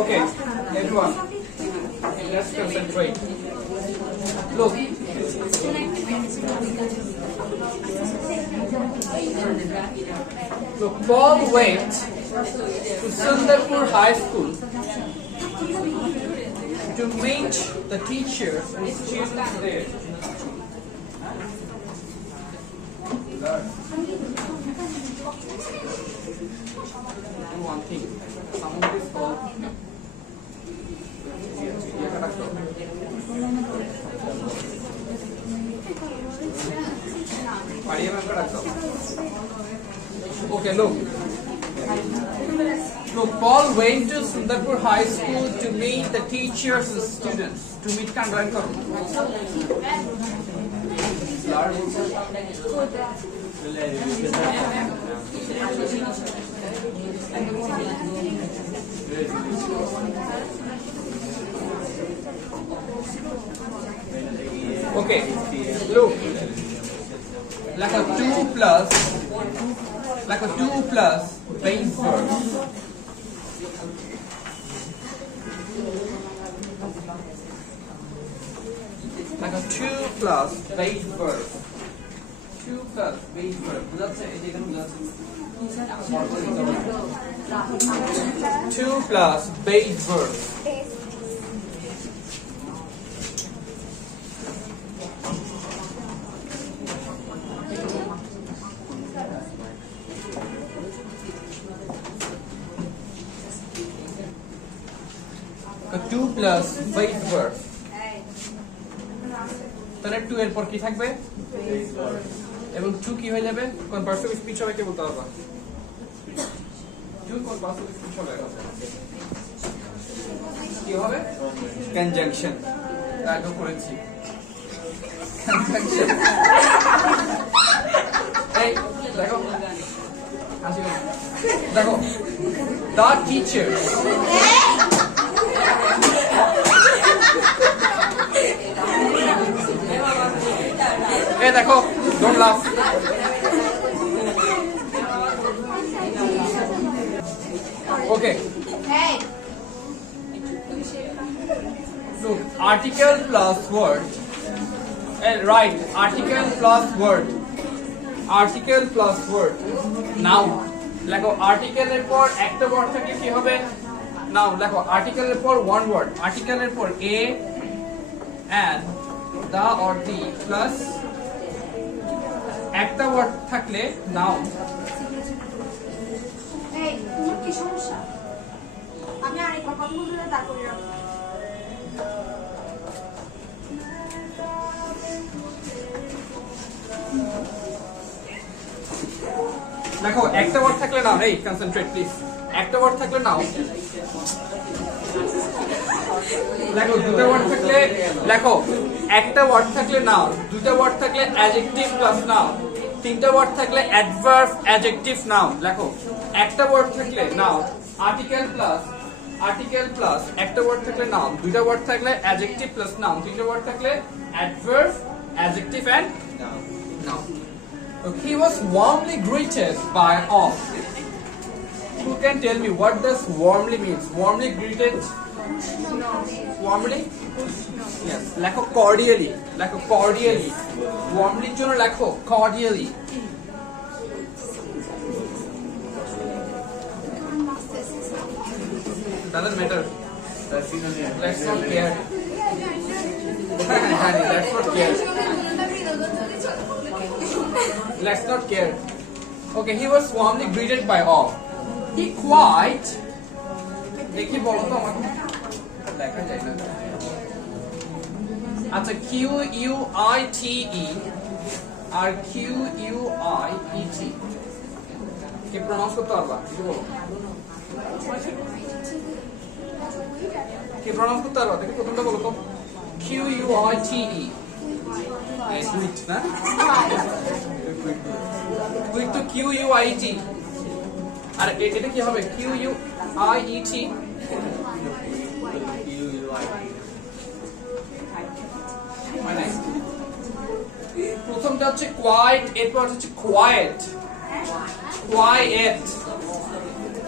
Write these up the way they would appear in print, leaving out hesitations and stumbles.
Okay, everyone, let's concentrate. Look. Look, Paul went to Sundarpur High School to meet the teachers and students there. One thing, some of this called okay, look. Look, Paul went to Sundarpur High School to meet the teachers and students. To meet Kanran karo. Okay, look. Like a 2 plus base verb. Like a 2 plus base verb. 2 plus base verb. বুঝাচ্ছে এই যে এখানে বুঝাচ্ছে 2 plus base verb. A 2 plus base verb. তাহলে 2 এর পর কি থাকবে এবং 2 কি হয়ে যাবে কোন পার্সিভ স্পিচ হবে কে বলতে পারবা 2 কোন পার্সিভ স্পিচ হবে কি হবে কনজাংশন আগে করেছি কনজাংশন এই দেখো আসি দেখো the teacher Hey, দেখো, don't laugh. Okay. Hey. Look, article plus word. Right, article plus word. Article plus word. Now, দেখো article এর পর একটা word থাকে কি হবে? Now, দেখো article এর পর one word. Article এর পর a and the or the plus একটা ওয়ার্ড থাকলে নাউন এই তোমার কি সমস্যা আমি আরেকবার কথা বলতে তা করে রাখো দেখো একটা ওয়ার্ড থাকলে নাও এই কনসেন্ট্রেট প্লিজ একটা ওয়ার্ড থাকলে নাও দেখো দুটো ওয়ার্ড থাকলে দেখো একটা ওয়ার্ড থাকলে নাও দুটো ওয়ার্ড থাকলে অ্যাডজেক্টিভ প্লাস নাও তিনটা ওয়ার্ড থাকলে অ্যাডভার্ব অ্যাডজেক্টিভ নাও দেখো একটা ওয়ার্ড থাকলে নাও আর্টিকেল প্লাস একটা ওয়ার্ড থাকলে নাও দুটো ওয়ার্ড থাকলে অ্যাডজেক্টিভ প্লাস নাও তিনটা ওয়ার্ড থাকলে adverb adjective and now He was warmly greeted by all. Who can tell me what does warmly means? Warmly greeted? Warmly? Yes. Lecho cordially. Warmly jono lecho cordially. Doesn't matter. Let's not care. Let's not care. Let's not care. Okay, he was warmly greeted by all. He quite দেখি বলো তো আমাকে দেখা যায় না আচ্ছা Q U I T E আর Q U I E T কি প্রনাউন্স করতে পারবা কিছু বলো কি প্রনাউন্স করতে পারবা দেখি প্রথমটা বলো তো Q U I T E এই সুইট না উইথ তো Q U I T আর এটা কি হবে Q U I E T মানে প্রথমটা হচ্ছে কোয়াইট এরপর হচ্ছে কোয়াইট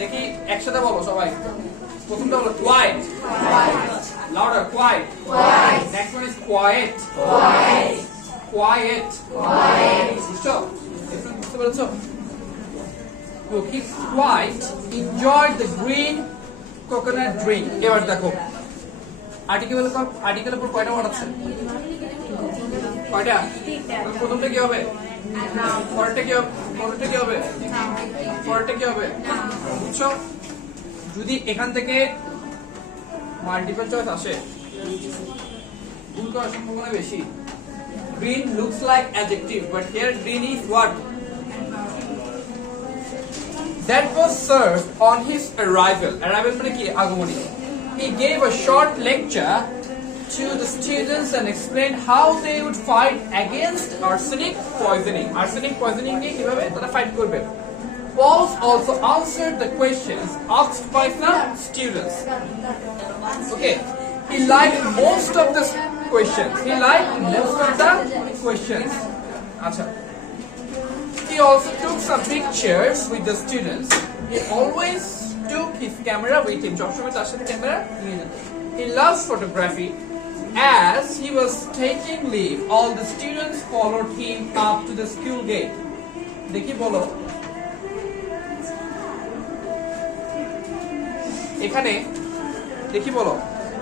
দেখি একসাথে বলো সবাই প্রথমটা হলো quiet. Louder, quiet. Next one is quiet. Quiet. বুঝছো? বুঝতে পেরেছো? Look, he's quiet. Enjoyed the green coconut drink. এবার দেখো আর্টিকেলের উপর কয়টা ওয়ার্ড আছে? কয়টা? প্রথমটা কি হবে? পরেরটা কি হবে? পরেরটা কি হবে? বুঝছো? যদি এখান থেকে মাল্টিপল চয়েস আসে, ভুল করার সম্ভাবনা বেশি। Green looks like adjective, but here green is what? That was served on his arrival. Arrival মানে কি? আগমনী। He gave a short lecture to the students and explained how they would fight against arsenic poisoning. Arsenic poisoning নিয়ে কিভাবে তারা ফাইট করবে। Paul also answered the questions asked by some students. Okay, he liked most of the questions. Acha. He also took some pictures with the students. He always took his camera with him. সবসময় তার সাথে ক্যামেরা নিয়ে যেত। He loves photography. As he was taking leave, all the students followed him up to the school gate. দেখি বলো, এখানে দেখি বলো,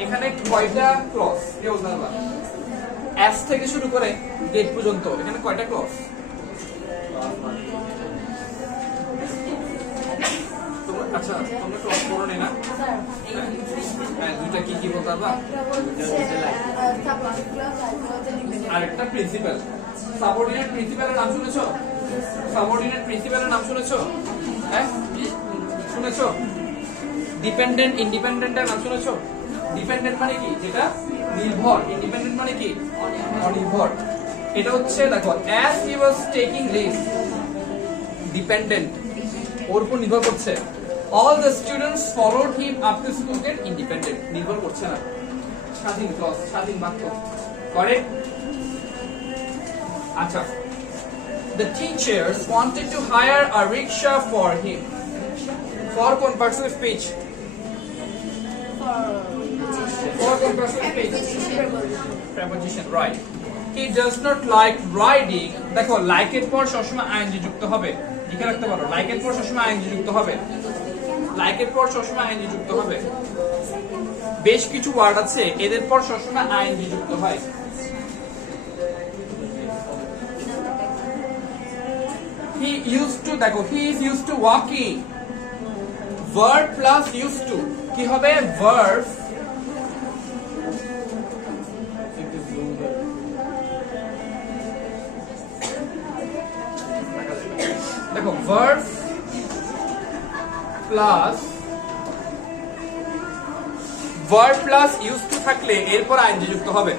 এখানে কয়টা ক্লজ? কেউ জানবা? এস থেকে শুরু করে গেট পর্যন্ত এখানে কয়টা ক্লজ? আচ্ছা, তোমরা ক্লজ পড়ো না? হ্যাঁ, দুইটা কি কি বলতে পারবা? আরেকটা প্রিন্সিপাল। সাবঅর্ডিনেট প্রিন্সিপালের নাম শুনেছো? হ্যাঁ, শুনেছো? ডিপেন্ডেন্ট ইন্ডিপেন্ডেন্টের নাম শুনেছো? ডিপেন্ডেন্ট মানে কি? যেটা নির্ভর। ইন্ডিপেন্ডেন্ট মানে কি? অনির্ভর। এটা হচ্ছে দেখো, as he was taking leave, dependent, ওর উপর নির্ভর করছে। all the students followed him up to school gate, independent, নির্ভর করছে না, স্বাধীন ক্লজ, স্বাধীন বাক্য। Correct? আচ্ছা, the teachers wanted to hire a rickshaw for him. For কোন পার্সনের স্পিচ? For কোন পার্সনের speech? Preposition, right. He does not like riding. দেখো, like এর পর সবসময় আইএনজি যুক্ত হবে। লিখে রাখতে পারো, like এর পর সবসময় আইএনজি যুক্ত হবে। বেশ কিছু ওয়ার্ড আছে এদের পর সবসময় আইএনজি যুক্ত হয়। He used to, দেখো, he is used to walking. Verb plus used to কি হবে? Verb দেখো, verb প্লাস used to থাকলে এরপর আইএনজি যুক্ত হবে।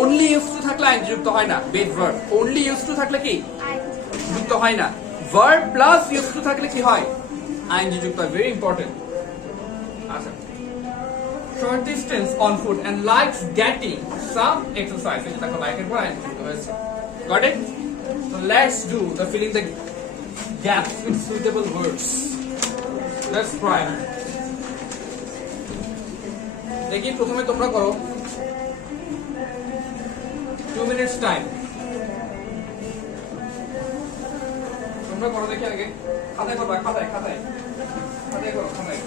only used to থাকলে আইএনজি যুক্ত হয় না। base verb only used to থাকলে কি যুক্ত হয় না। verb plus used to থাকলে কি হয়? আইএনজি যুক্ত হয়। very important. আচ্ছা, short distance on foot and likes getting some exercise. এটা দেখো, like এর পর আইএনজি যুক্ত হয়েছে। got it? So let's do the filling the gaps with suitable words. Let's try. দেখি, প্রথমে তোমরা করো, 2 minutes time. তোমরা করো, দেখি আগে খাতায় করবা, খাতায় করো, খাতায়।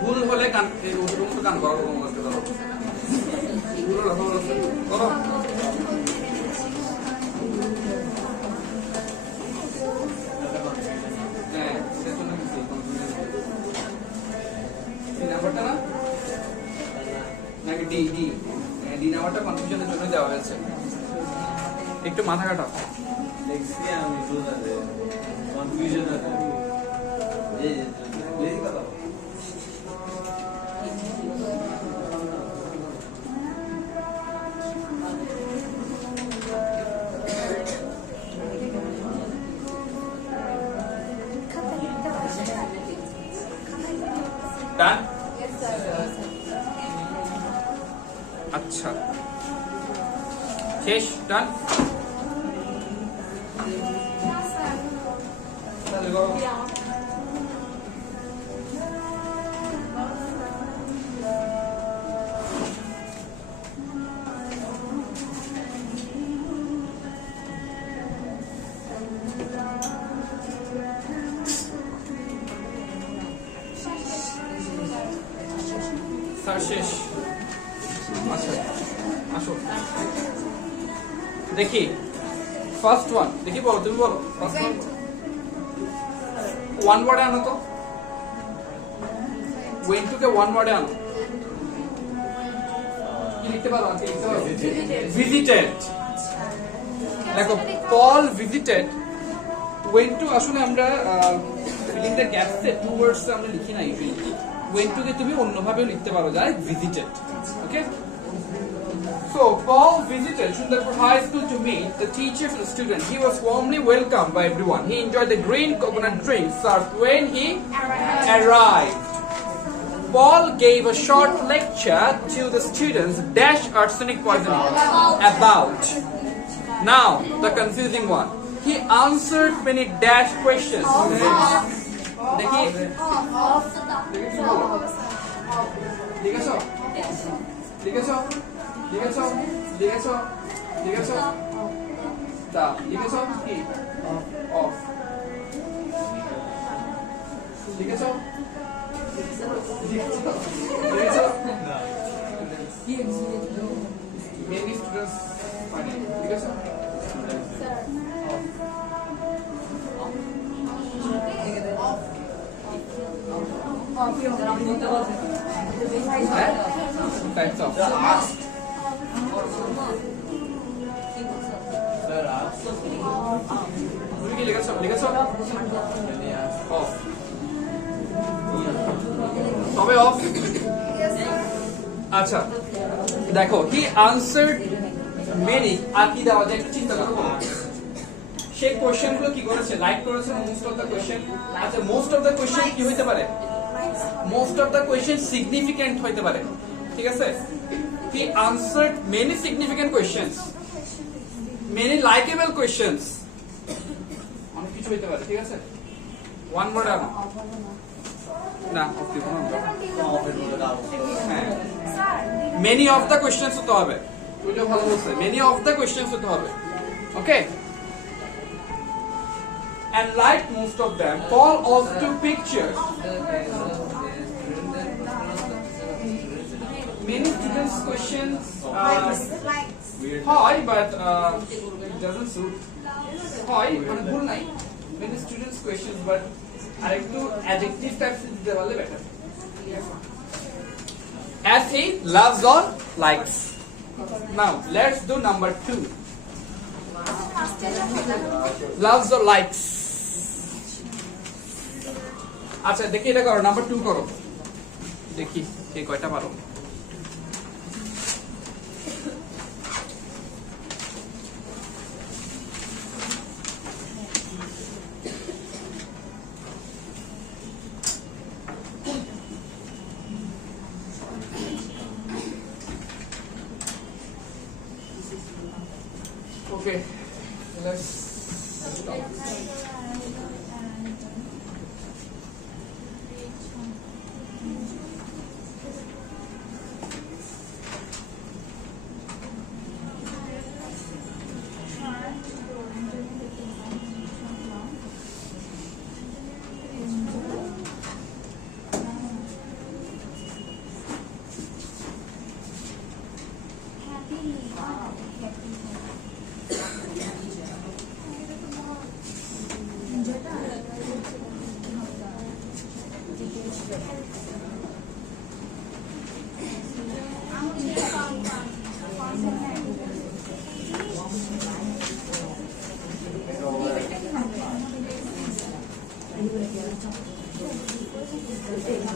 ভুল হলে গান করো, করো। নাম্বারটা না নাকি ডি নাম্বারটা কনফিউশনের জন্য দেওয়া হয়েছে। একটু মাথা কাটাও। কনফিউশন আছে। ডান। Yes, sir. আচ্ছা শেষ, ডান। Yes, sir. Yeah. স্যার শেষ। আচ্ছা আসো দেখি ফার্স্ট ওয়ান, দেখি বলো, তুমি বলো ফার্স্ট ওয়ান ওয়ার্ডে আনো তো, ওয়েন টু কে ওয়ান ওয়ার্ডে আনো। কি লিখতে পারো? আজকে লিখতে পারো ভিজিটেড। দেখো পল ভিজিটেড ওয়েন টু, আসলে আমরা ফিলিং দ্য গ্যাপসে টু ওয়ার্ডস আমরা লিখি না ইউজুয়ালি। ওয়েন টু কে তুমি অন্যভাবেও লিখতে পারো, যায় ভিজিটেড। ওকে, so Paul visited Sundarpur High School to meet the teachers and students. He was warmly welcomed by everyone. He enjoyed the green coconut drink served when he arrived. Paul gave a short lecture to the students dash arsenic poisoning about. Now the confusing one. He answered many dash questions. দেখি লিখেছো লিখেছো লিখেছো লিখেছো লিখেছো তা লিখেছো কি of লিখেছো লিখেছো মেনি স্টুডেন্টস ফাইন লিখেছো টাইপস অফ তুমি কি লিখেছো লিখেছো অফ তবে অফ আচ্ছা দেখো হি আনসার্ড মেনি আর কি দেওয়া যায় একটু চিন্তা করো সেই কোশ্চেন গুলো কি করেছে লাইক করেছে মোস্ট অফ দা কোশ্চেন আচ্ছা মোস্ট অফ দা কোশ্চেন কি হইতে পারে most of the question significant হইতে পারে ঠিক আছে he answered many significant questions many likeable questions অনেক কিছু হইতে পারে ঠিক আছে ওয়ান ওয়ার্ড আনো না ওকে হ্যাঁ মেনি অফ দা কোশ্চেনস হতে হবে ওইটা ভালো বলছে মেনি অফ দা কোশ্চেনস হতে হবে ওকে and like most of them Paul also took pictures many students questions high but it doesn't suit high মানে ভুল নাই many students questions but আরেকটু adjective types দিতে পারলে better as he loves or likes now let's do number 2 loves or likes আচ্ছা দেখি এটা করো নাম্বার 2 করো দেখি কে কয়টা পারো Okay, let's stop.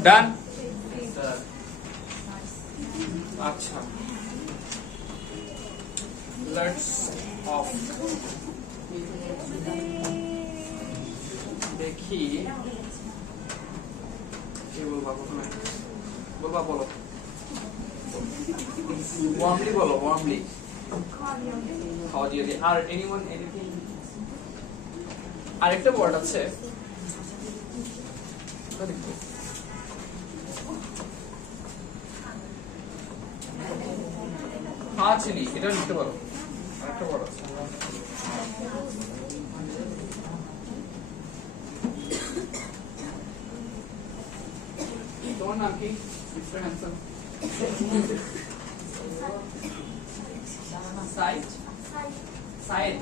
Done? আচ্ছা let's off দেখি কে বলবা প্রথমে? বলবা, বলো। ওয়ার্মলি বলো, ওয়ার্মলি। cordially. আর এনিওয়ান এনিথিং? আরেকটা ওয়ার্ড আছে, হার্টলি, এটা লিখতে পারো। আরেকটা ওয়ার্ড আছে, তোমার নাম কি mister Hanson? Side, side.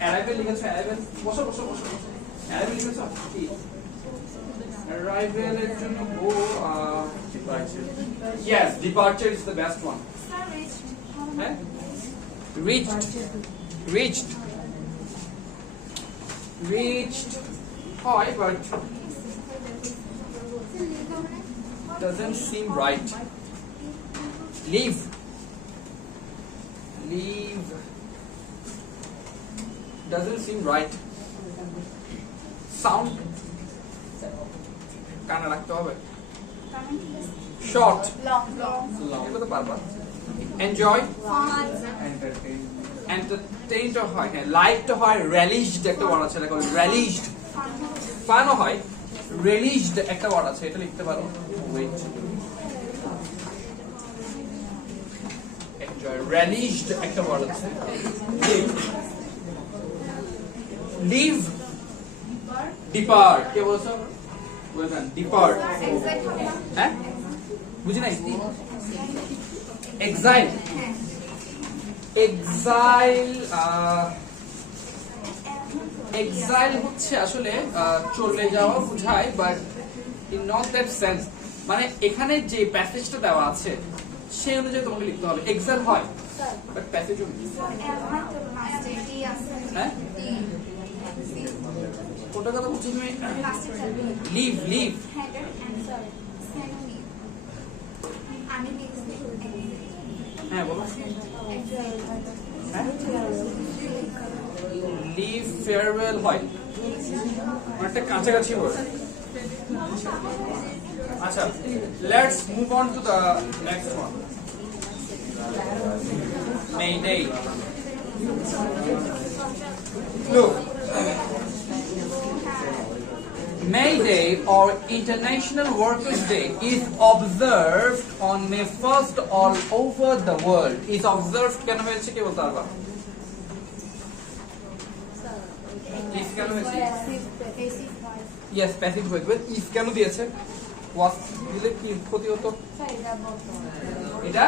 Arrival লিখেছো, অ্যারাইভেল। বসো বসো বসো বসো। অ্যারাইভেল লিখেছো কি? অ্যারাইভেলের জন্য go departure. Yes, departure is the best one. হ্যাঁ, রিচড, রিচড, রিচড হয়, but doesn't seem right. Leave, leave doesn't seem right. Sound কানে রাখতে হবে। Short, এটা তো পারবা। Enjoy, entertained হয়, হ্যাঁ, liked হয়, relished একটা ওয়ার্ড আছে, এটা relished। ফানও হয়, relished একটা ওয়ার্ড আছে, এটা লিখতে পারো। Wait, enjoy, relished একটা ওয়ার্ড আছে। Leave, depart, কে বলছো? বলবেন depart। হ্যাঁ, বুঝি নাই? exile, exile, exile হচ্ছে আসলে চলে যাওয়া বোঝায়, but in not that sense. মানে এখানে যে প্যাসেজটা দেওয়া আছে সেই অনুযায়ী তোমাকে লিখতে হবে। এক্সাইল হয়, বাট প্যাসেজ হ্যাঁ, কোনটা কথা বলছো তুমি? Leave, leave. হ্যাঁ বলো। লিভ, ফেয়ারওয়েল হয়, অনেকটা কাছাকাছি হয়। আচ্ছা, let's move on to the next one. Mayday. Look, Mayday or International Workers' Day is observed on May 1st all over the world. Is observed কেন হয়েছে কে বলতে পারবা? Is কেন হয়েছে? Yes, passive voice. But is কেন দিয়েছে? Was দিলে কি ক্ষতি হতো? এটা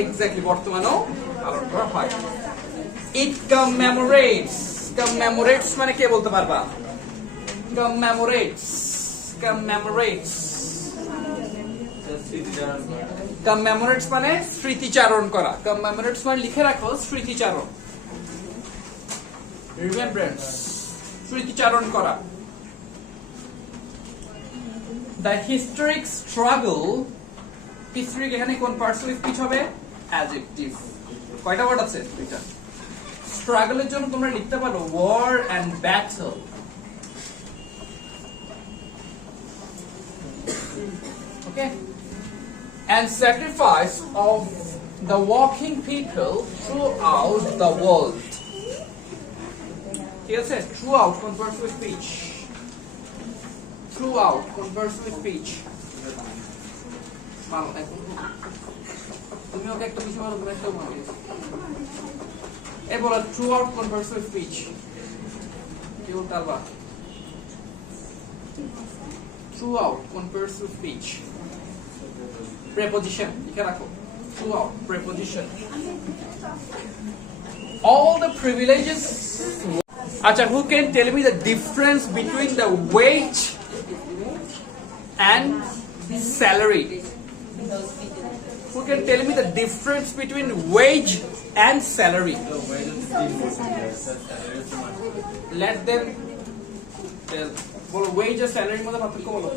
এক্স্যাক্টলি বর্তমানেও পালন করা হয়। It commemorates. Commemorates মানে কে বলতে পারবা? Commemorates, commemorates, commemorates মানে স্মৃতিচারণ করা। Commemorates মানে লিখে রাখো স্মৃতিচারণ, remembrance, স্মৃতিচারণ করা। The historic struggle, historic এখানে কোন পার্সন স্পিচ হবে? অ্যাডজেক্টিভ। কয়টা ওয়ার্ড আছে? দুইটা। স্ট্রাগলের জন্য তোমরা লিখতে পারো war and battle। Okay, and sacrifice of the working people throughout the world. ঠিক আছে, throughout converts with speech, throughout converts with speech। ভালো দেখো, তুমি ওকে একটা বিষয় ভালো করে একটা মনে দিয়েছো। এই বলো throughout converts with speech, কি বলতে পারবা? Throughout converts with speech, preposition লিখে রাখো, throughout preposition। All the privileges। আচ্ছা, who can tell me the difference between the wage and salary? Who can tell me the difference between wage and salary? Let them tell. বলো, wage আর salary মধ্যে পার্থক্য বলো।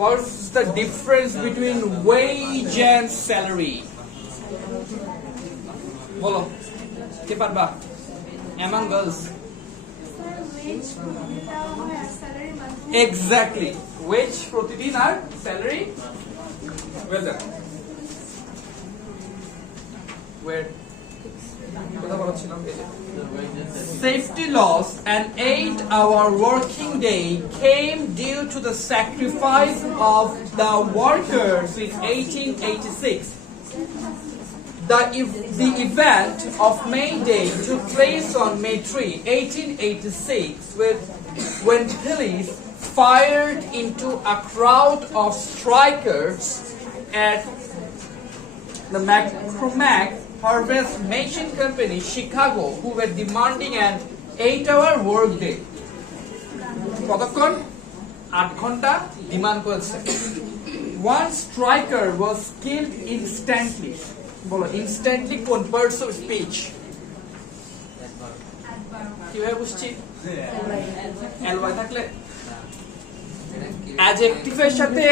What's the difference between wage and salary? বলো, কে পারবা? Among girls. Exactly wedge প্রতিদিন আর salary well done ওয়ের কথা বলছিলাম safety loss and 8-hour working day came due to the sacrifice of the workers in 1886. The event of May Day took place on May 3, 1886, when police fired into a crowd of strikers at the McCormack Harvest Machine Company, Chicago, who were demanding an 8-hour workday. কতক্ষণ 8 ঘন্টা ডিমান্ড করেছে One striker was killed instantly. বলো instantly কোন parts of speech কিভাবে বুঝছি ly থাকলে অ্যাডজেক্টিভের সাথে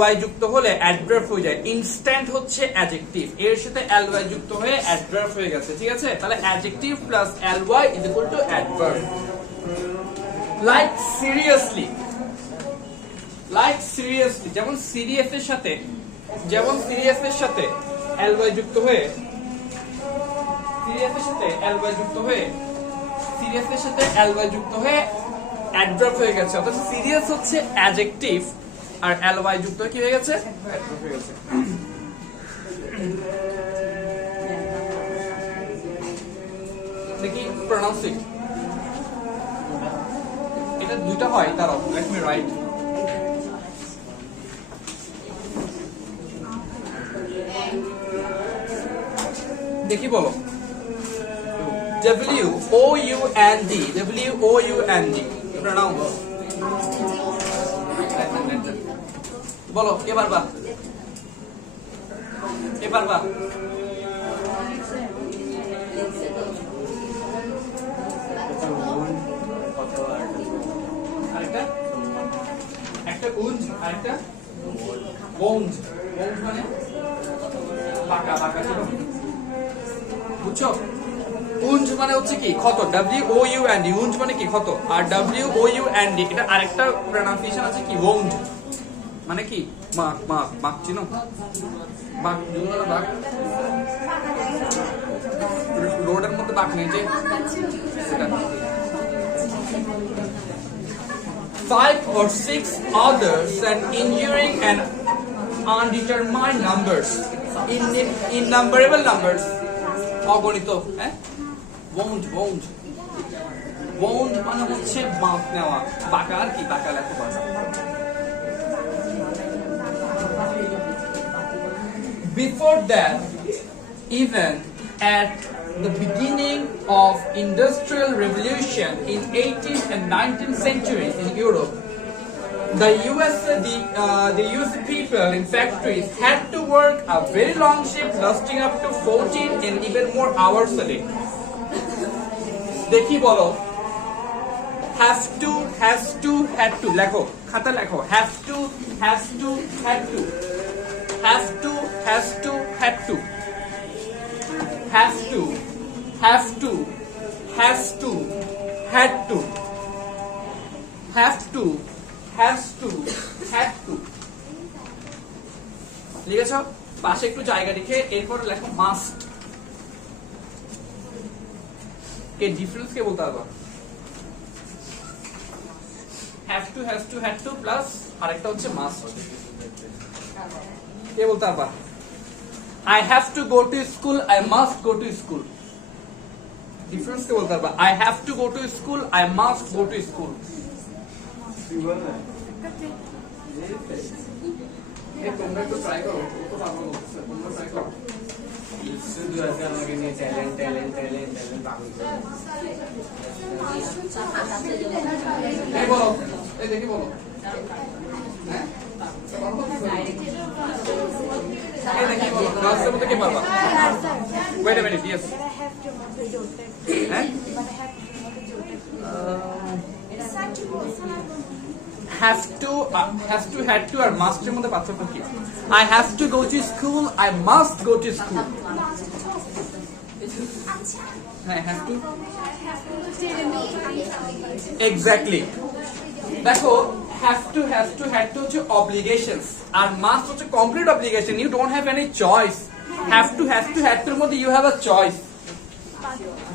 ly যুক্ত হলে অ্যাডভার্ব হয়ে যায় ইনস্ট্যান্ট হচ্ছে অ্যাডজেক্টিভ এর সাথে ly যুক্ত হয়ে অ্যাডভার্ব হয়ে গেছে ঠিক আছে তাহলে adjective plus ly is equal to adverb like seriously যেমন সিরিয়াস এর সাথে ly যুক্ত হয়ে অ্যাডভার্ব হয়ে গেছে অর্থাৎ সিরিয়াস হচ্ছে অ্যাডজেক্টিভ আর ly যুক্ত হয়ে কি হয়ে গেছে অ্যাডভার্ব হয়ে গেছে দেখি প্রনাউন্সিং এটা দুটো হয় দাঁড়াও লেট মি রাইট দেখি বলো W-O-U-N-D pronounce বলো কে পারবা একটা উঞ্জ আরেকটা ওঞ্জ মানে বাঁকা বুঝছো উঞ্জ মানে হচ্ছে কি ক্ষত W-O-U-N-D উঞ্জ মানে কি ক্ষত আর W-O-U-N-D এটা আরেকটা প্রনাউন্সিয়েশন আছে কি ওঞ্জ মানে কি মাক চিনো বাক রোডের মধ্যে বাক নেই যে সেটা 5 or 6 others and injuring an undetermined numbers in numberable numbers অগণিত হ্যাঁ wound মানে হচ্ছে বাঁক নেওয়া বাঁকা আর কি বাঁকা লেখা Before that, even at the beginning of Industrial Revolution in 18th and 19th centuries in Europe, the US people in factories had to work a very long shift lasting up to 14 and even more hours a day. দেখি বলো have to had to লেখো খাতা লেখো have to had to have to had to have to has to had to has to had to লিখেছো পাশে একটু জায়গা রেখে এরপর লেখো মাস্ট কে ডিফারেন্স কে বলতে পারবা have to has to had to plus আরেকটা হচ্ছে মাস্ট কে বলতে পারবা I have to go to school I must go to school difference কে বলতে পারবা I have to go to school I must go to school তোমরা একটু ট্রাই করো তো পারবো তোমরা ট্রাই করো শুধু আছে আমাকে নিয়ে ট্যালেন্ট এই বলো এই দেখি বলো হ্যাঁ এই দেখি বলো ক্লাসের মধ্যে কি পারবা ওয়েট আ মিনিট ইয়েস হ্যাঁ have to had to আর must এর মধ্যে পার্থক্য কি I have to go to school I must go to school I have to exactly দেখো has to হচ্ছে obligations আর must হচ্ছে complete obligation. You don't have any choice. Have to এর মধ্যে you have a choice.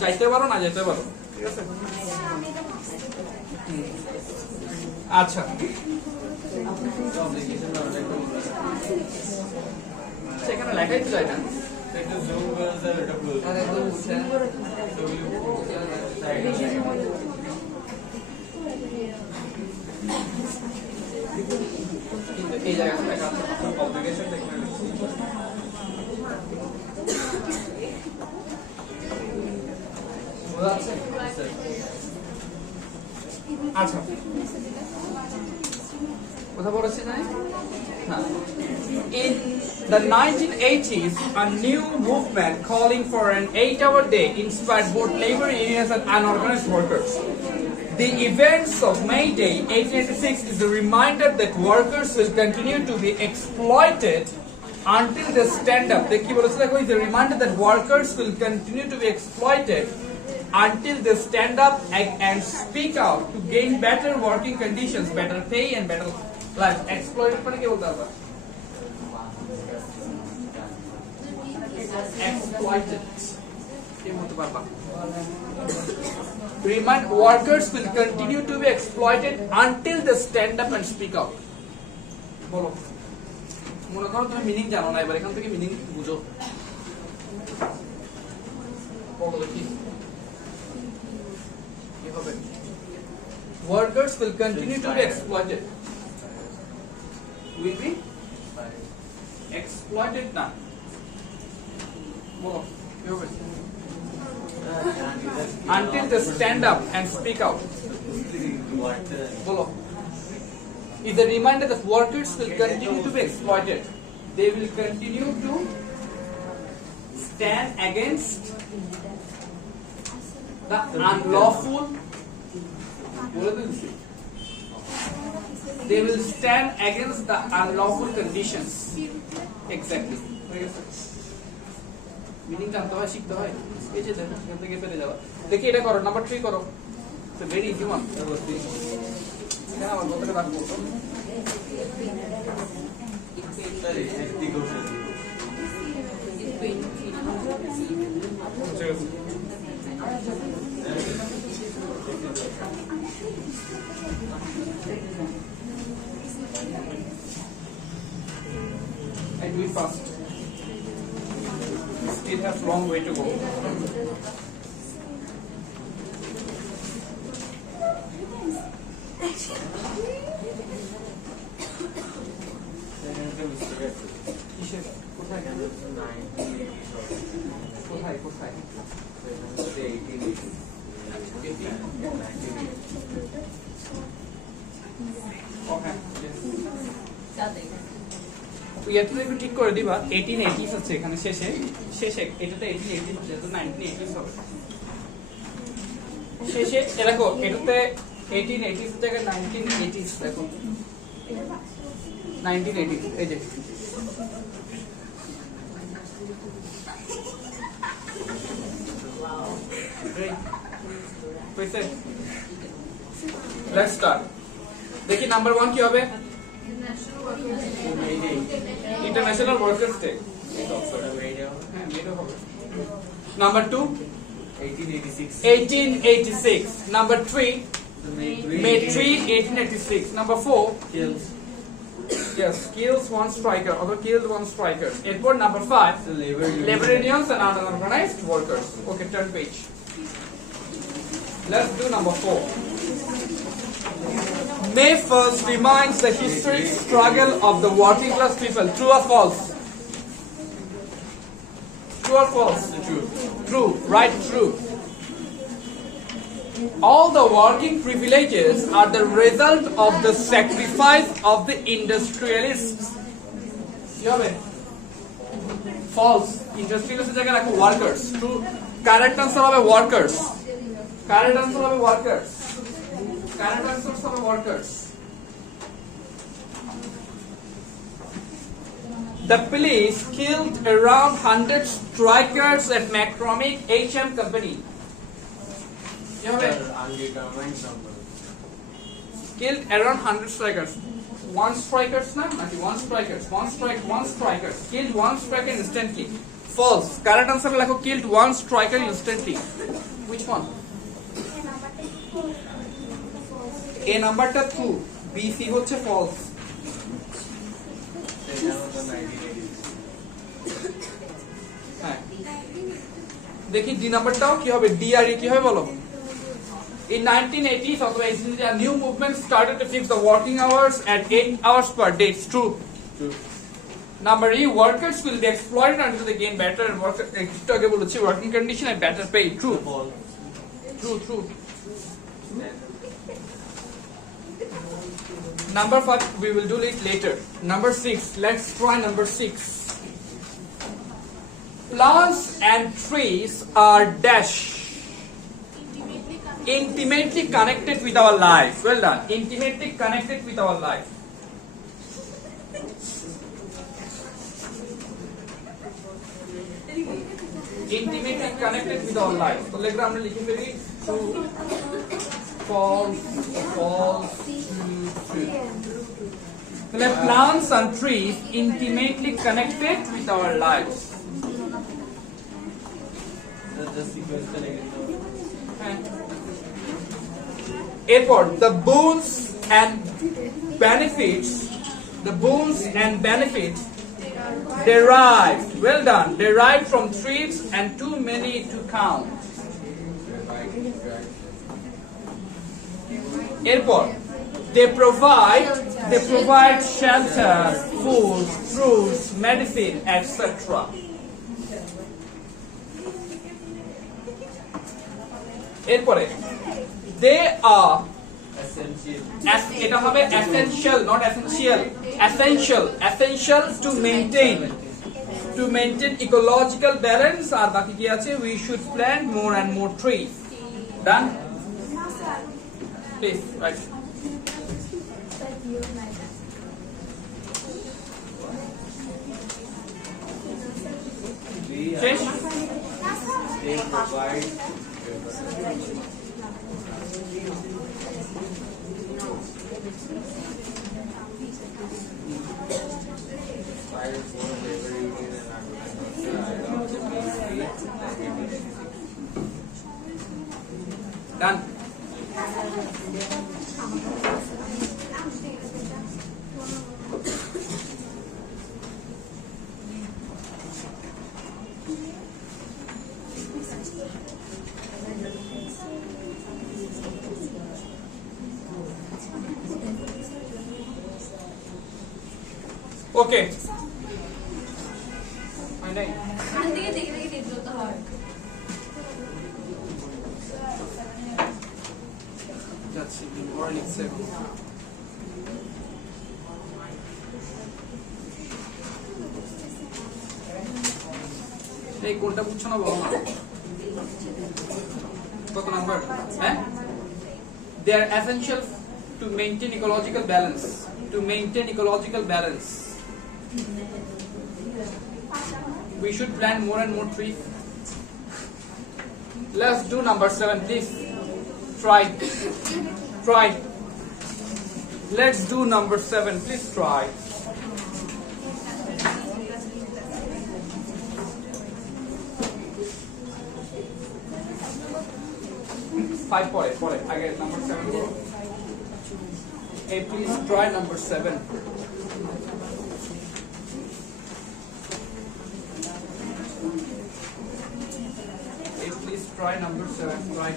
যাইতে পারো না যেতে পারো, ঠিক আছে? আচ্ছা, সেখানে লেখাই তো যায় না। এই জায়গাটা লেখা আছে obligation এখানে বোঝা যাচ্ছে? আচ্ছা, কথা বলেছি না? হ্যাঁ। In the 1980s, a new movement calling for an 8-hour day inspired both labor unions and unorganized workers. The events of May Day 1886 is a reminder that workers will continue to be exploited until they stand up. The key is a reminder that workers will continue to be exploited until they stand up and speak out to gain better working conditions, better pay and better life. Exploited মানে কি বলতে হবে? Exploited. কি বলতে পারবা? Remind workers will continue to be exploited until they stand up and speak out. বলো, মনে করো তুমি মিনিং জানো না, এবার এখান থেকে মিনিং বুঝো। বলো দেখি কি হবে? Workers will continue to be exploited. Will be exploited না, বলো কি হবে? Until they stand up and speak out. Bolo. Is a reminder that workers will continue to be exploited. They will continue to stand against the unlawful. They will stand against the unlawful conditions. Exactly. Meaning জানতে হয়, শিখতে হয়। এই যে দেখো এখান থেকে পেরে যাওয়া। দেখি এটা করো, নাম্বার 3 করো। It's very easy one. হ্যাঁ, আমার কথাটা রাখবো। I do it fast. Still has long way to go. একটু ঠিক করে দিবা। 1880s আছে এখানে শেষে এটাতে 1880s আছে, তো 1980s হবে শেষে। দেখো এটাতে 1880s এর জায়গায় 1980s, দেখো 1980s এই যে Let's start. দেখি নাম্বার 1 কি হবে? International Workers' Day. Number 2, 1886. Number 3, May 3, 1886. Number 4, yes, kills one striker, or killed one striker. Airport. Number 5, labor unions and unorganized workers. Okay, turn page. Let's do number 4. May 1st reminds the historic struggle of the working class people. True or false? True or false? True. True. Right, true. All the working privileges are the result of the sacrifice of the industrialists. False. Industrialists is like workers. True. Correct answer of workers. Correct answer of workers. Correct answers of workers. The police killed around 100 strikers at McCormick H&M Company. Undetermined number. killed around 100 strikers. One strikers na? Naki one strikers. One striker. Killed one striker instantly. False. Correct answer lekho killed one striker instantly. Which one? A নাম্বারটা true. B C হচ্ছে false. হ্যাঁ দেখি ডি নাম্বারটাও কি হবে ডি আর ই কি হবে বলো In 1980s, a new movement started to fix the working hours at 8 hours per day. It's true. True. Number E, workers will be exploited until they gain better working condition and better pay. True. False. True. Number 5, we will do it later. Number 6, let's try number 6. Plants and trees are dash. Intimately connected with our life. Well done. Intimately connected with our life. Intimately connected with our life. So let us write true, false, true. So plants and trees intimately connected with our lives. Just sequence connected. Airport, the boons and benefits derived, well done, derived from trees and too many to count. Airport, they provide shelter, food, fruits, medicine, etc. এরপরে they are Essential. এটা হবে essential not essential to maintain ecological balance আর বাকি কি আছে we should plant more and more trees. Done? Please write. Change. They provide fire for labor union and Done. Okay. যাচ্ছি or next second. এই কোনটা বুঝছো না বলো না কত নাম্বার হ্যাঁ they are essential to maintain ecological balance we should plant more and more trees. Let's do number 7 please. Try. Let's do number 7 please. Try. Five pore I get number 7. Hey, please try number 7. Hey, please try number 7. Try.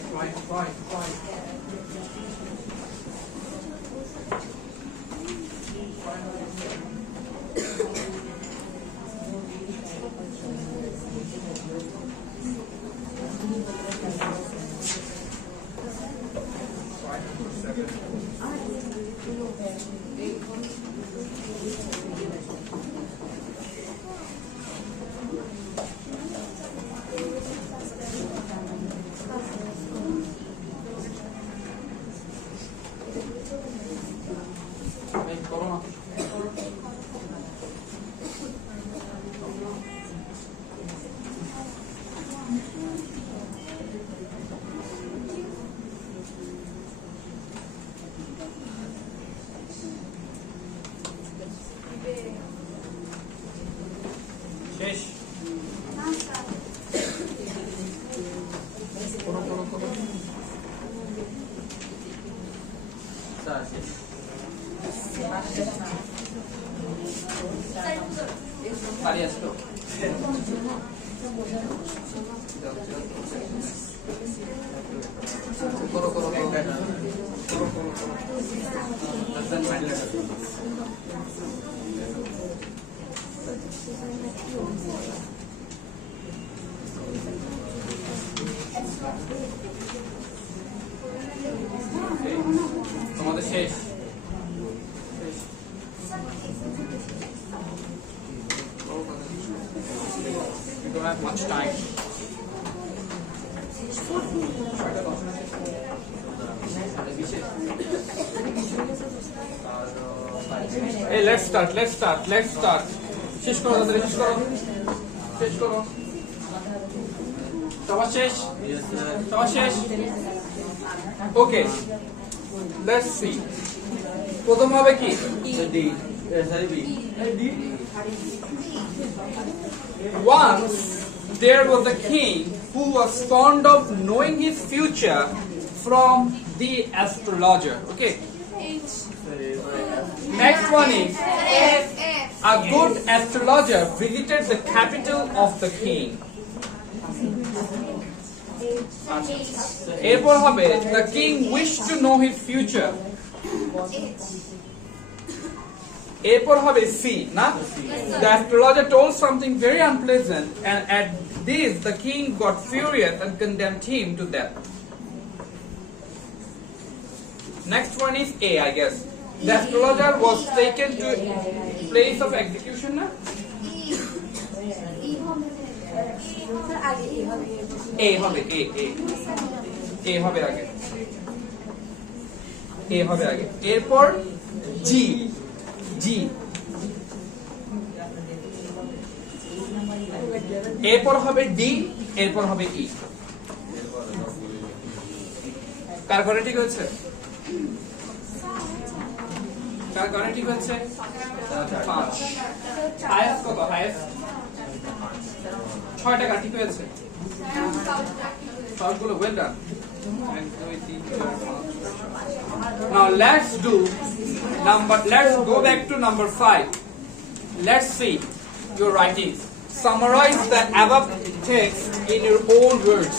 বাড়ি আসতো করো করো করো তোমাদের শেষ We don't have much time. Hey, let's start. শেষ করো তাড়াতাড়ি শেষ করো সবার শেষ Yes, sir. সবার শেষ Okay, let's see. প্রথম হবে কি The D. Sorry, B. Once there was a king who was fond of knowing his future from the astrologer. Okay. Sorry, Next one is a good astrologer visited the capital of the king. এরপর হবে the king wished to know his future. এরপর হবে C না the astrologer told something very unpleasant and at this the king got furious and condemned him to death. Next one is A, I guess. The astrologer was taken to place of execution na? A হবে A হবে আগে A হবে আগে এরপর G এরপর হবে D এরপর হবে E কার ঘরে ঠিক হচ্ছে কার ঘরে ঠিক হচ্ছে 5 হাইয়েস্ট কত হাইয়েস্ট 6 টাকা ঠিক হয়েছে সবগুলো well done Now let's go back to number 5. Let's see your writings. Summarize the above text in your own words.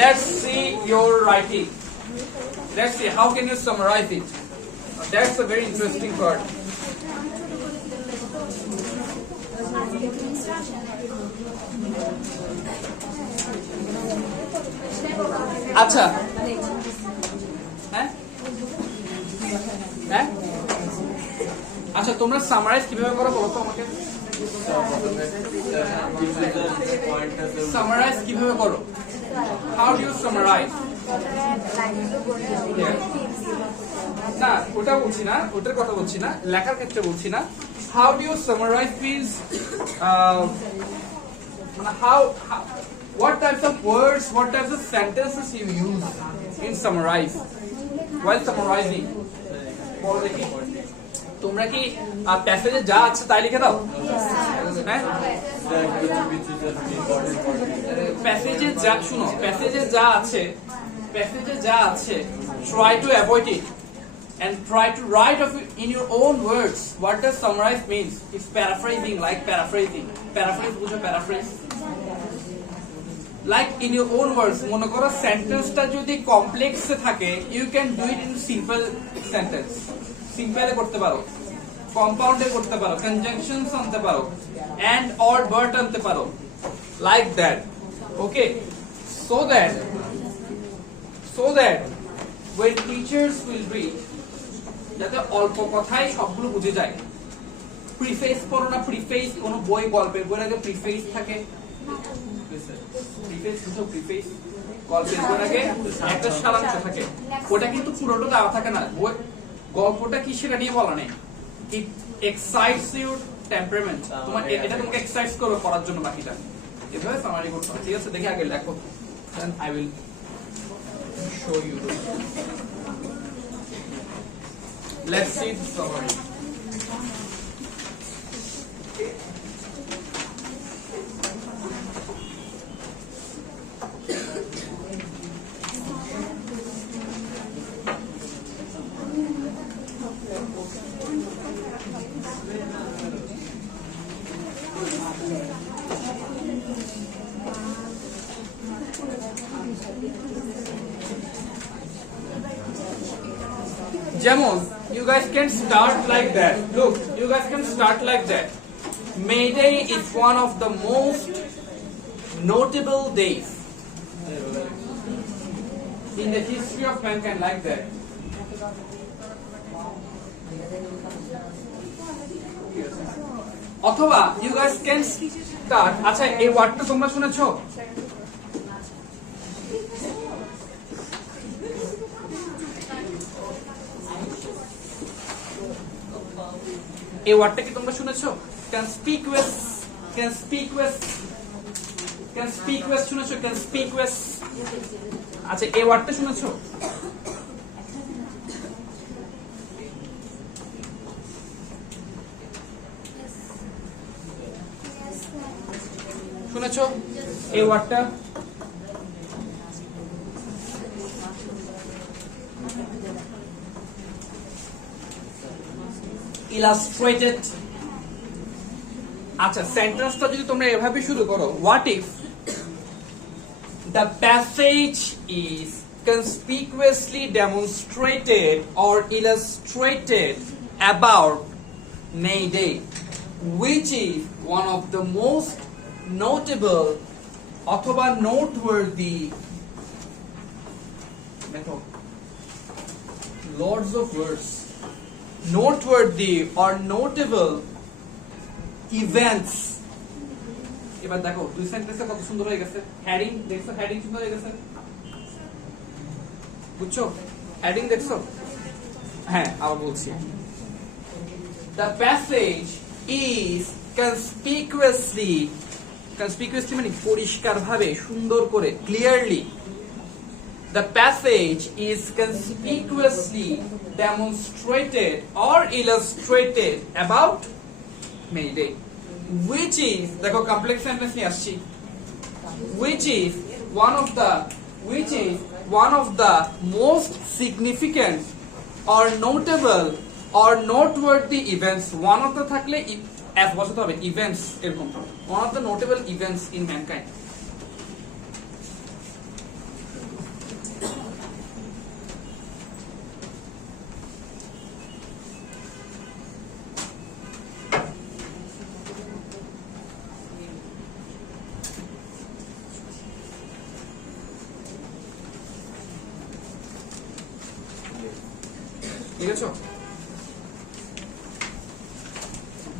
Let's see your writing. Let's see how can you summarize it. That's a very interesting part. আচ্ছা হ্যাঁ হ্যাঁ আচ্ছা তোমরা সামারাইজ কিভাবে করো বলো তো আমাকে সামারাইজ কিভাবে করো হাউ ডু ইউ সামারাইজ না ওটা বলছি না ওটার কথা বলছি না লেখার ক্ষেত্রে বলছি না how do you summarise means মানে how what types of words what types of sentences you use in summarize while summarizing বলো দেখি তোমরা কি প্যাসেজে যা আছে তাই লিখে দাও হ্যাঁ প্যাসেজে যা শুনো প্যাসেজে যা আছে try to avoid it and try to write of it in your own words. What does summarize means? It's paraphrasing, like paraphrasing. Paraphrase বুঝো paraphrase. Like in your own words, মনে করো সেন্টেন্সটা যদি কমপ্লেক্সে থাকে, you can do it in simple sentence. সিম্পলে করতে পারো, কম্পাউন্ডে করতে পারো, conjunctions আনতে পারো, and or but আনতে পারো. Like that. Okay? So that when teachers will read যাতে অল্প কথায় সবগুলো বুঝে যায় প্রিফেস পড়ো না প্রিফেস কোন বই গল্পের বইয়ের আগে প্রিফেস থাকে প্রিফেস বুঝো প্রিফেস গল্পের বইয়ের আগে একটা সারাংশ থাকে ওটা কিন্তু পুরোটা দেওয়া থাকে না গল্পটা কি সেটা নিয়ে বলা নেই ইট এক্সাইটস ইউর টেম্পারমেন্ট তোমার এটা তোমাকে এক্সাইটস করবে পড়ার জন্য বাকিটা এভাবে সামারি করতে হবে ঠিক আছে দেখি আগে লেখো then I will show you Let's see the summary. যেমন you guys can start like that. Look, you guys can start like that. May Day is one of the most notable days in the history of mankind, like that. অথবা you guys can start, আচ্ছা এই ওয়ার্ডটা তোমরা শুনেছো? এই ওয়ার্ডটা কি তোমরা শুনেছো? conspicuous শুনেছো? conspicuous, আচ্ছা এই ওয়ার্ডটা শুনেছো? শুনেছো এই ওয়ার্ডটা? illustrated, আচ্ছা সেন্টেন্সটা যদি তোমরা এভাবে শুরু করো, what if the passage is conspicuously demonstrated or illustrated about May Day, which is one of the most notable অথবা noteworthy, দেখো lords of words, noteworthy or notable events. এবার দেখো দুই সেন্টেন্সে কত সুন্দর হয়ে গেছে। হেডিং দেখছো? হেডিং সুন্দর হয়ে গেছে, বুঝছো? হেডিং দেখছো? হ্যাঁ আবার বলছি, the passage is conspicuously মানে পরিষ্কারভাবে, সুন্দর করে, clearly, the passage is conspicuously demonstrated or illustrated about May Day, which is, দেখো কমপ্লেক্স সেন্টেন্স নিয়ে আসছি, which is one of the most significant or notable or noteworthy events. One of the থাকলে as বসাতে হবে, events এরকম, one of the notable events in mankind.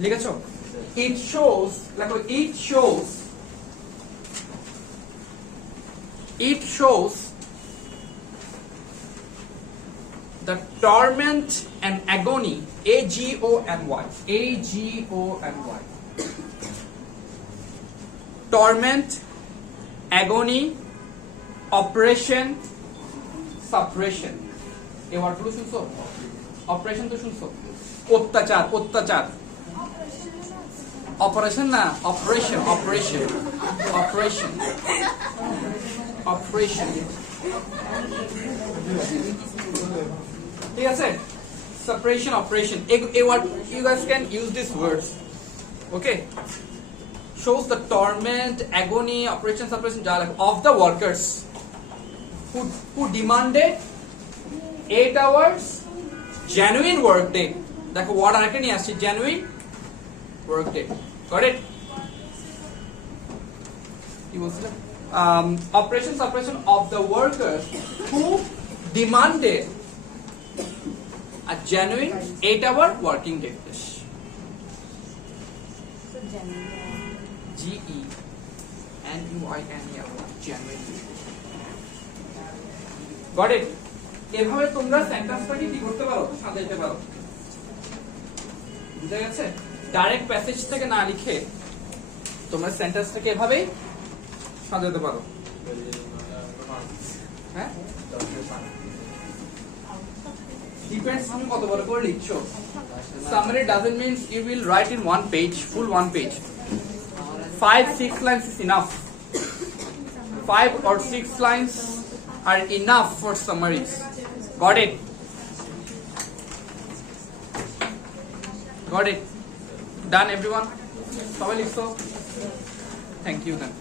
লিখেছো? It shows, like it shows the torment and agony, agony, torment, agony, oppression, suppression. এই ওয়ার্ডগুলো শুনছো? অপারেশন তো শুনছো? অত্যাচার, অপারেশন না, অপারেশন ঠিক আছে? suppression, oppression, a word, you guys can use these words, okay? Shows the torment, agony, oppression, suppression of the workers who demanded 8 hours genuine work day. দেখো ওয়ার্ড আরেকটা নিয়ে আসছি, genuine work day. Got it? কি বলছিলাম? Operation suppression of the workers who demanded a genuine 8-hour working day. GENUINE, genuine. Got it? এভাবে তোমরা সেন্টেন্সটাকে কি করতে পারো? সাজাইতে পারো। বুঝা গেছে? ডাইরেক্ট প্যাসেজ থেকে না লিখে তোমরা সেন্টেন্সটাকে এভাবেই সাজাতে পারো। হ্যাঁ? Depends তুমি কত বড় করে লিখছো। Summary doesn't mean you will write in one page, full one page. 5-6 lines is enough. 5 or 6 lines are enough for summaries. Got it? Got it? Done everyone? Thank you then.